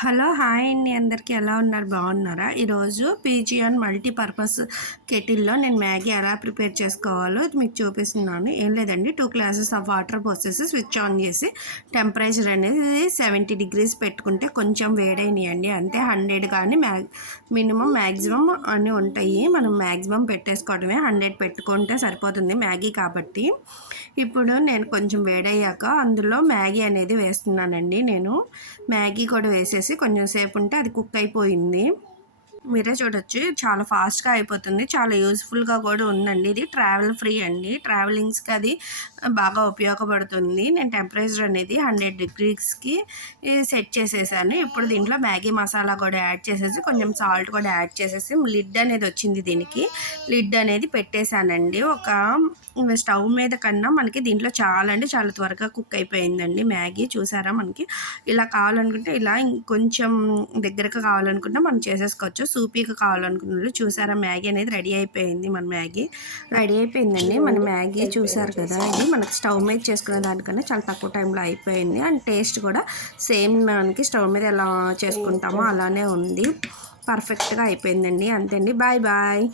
Hello hi అండి, అందరికీ ఎలా ఉన్నారు? బాగున్నారా? ఈరోజు పీజియన్ మల్టీపర్పస్ కెటిల్లో నేను మ్యాగీ ఎలా ప్రిపేర్ చేసుకోవాలో మీకు చూపిస్తున్నాను. ఏం లేదండి, 2 గ్లాసెస్ ఆఫ్ వాటర్ పోసేసి స్విచ్ ఆన్ చేసి టెంపరేచర్ అనేది 70 డిగ్రీస్ పెట్టుకుంటే కొంచెం వేడైనాయండి. అంటే 100 కానీ మినిమం మ్యాక్సిమం అన్నీ ఉంటాయి. మనం మ్యాక్సిమం పెట్టేసుకోవడమే. 100 పెట్టుకుంటే సరిపోతుంది మ్యాగీ కాబట్టి. ఇప్పుడు నేను కొంచెం వేడయ్యాక అందులో మ్యాగీ అనేది వేస్తున్నానండి. నేను మ్యాగీ కూడా వేసేసి కొంచెం సేపు ఉంటే అది కుక్ అయిపోయింది. మీరే చూడొచ్చు, చాలా ఫాస్ట్‌గా అయిపోతుంది. చాలా యూజ్‌ఫుల్‌గా కూడా ఉందండి. ఇది ట్రావెల్ ఫ్రీ అండి. ట్రావెలింగ్స్‌కి అది బాగా ఉపయోగపడుతుంది. నేను టెంపరేచర్ అనేది 100 డిగ్రీస్‌కి సెట్ చేసేసాను. ఇప్పుడు దీంట్లో మ్యాగీ మసాలా కూడా యాడ్ చేసేసి కొంచెం సాల్ట్ కూడా యాడ్ చేసేసి లిడ్ అనేది వచ్చింది దీనికి. లిడ్ అనేది పెట్టేశానండి. స్టవ్ మీద కన్నా మనకి దీంట్లో చాలా అంటే చాలా త్వరగా కుక్ అయిపోయిందండి మ్యాగీ. చూసారా? మనకి ఇలా కావాలనుకుంటే ఇలా ఇంకొంచెం దగ్గరగా కావాలనుకుంటే మనం చేసేసుకోవచ్చు. సూపీగా కావాలనుకున్నట్లు. చూసారా? మ్యాగీ అనేది రెడీ అయిపోయింది. మన మ్యాగీ రెడీ అయిపోయిందండి. మన మ్యాగీ చూసారు కదా! ఇది మనకి స్టవ్ మీద చేసుకునే దానికన్నా చాలా తక్కువ టైంలో అయిపోయింది. అండ్ టేస్ట్ కూడా సేమ్ మనకి స్టవ్ మీద ఎలా చేసుకుంటామో అలానే ఉంది. పర్ఫెక్ట్‌గా అయిపోయిందండి. అంతే అండి. Bye bye.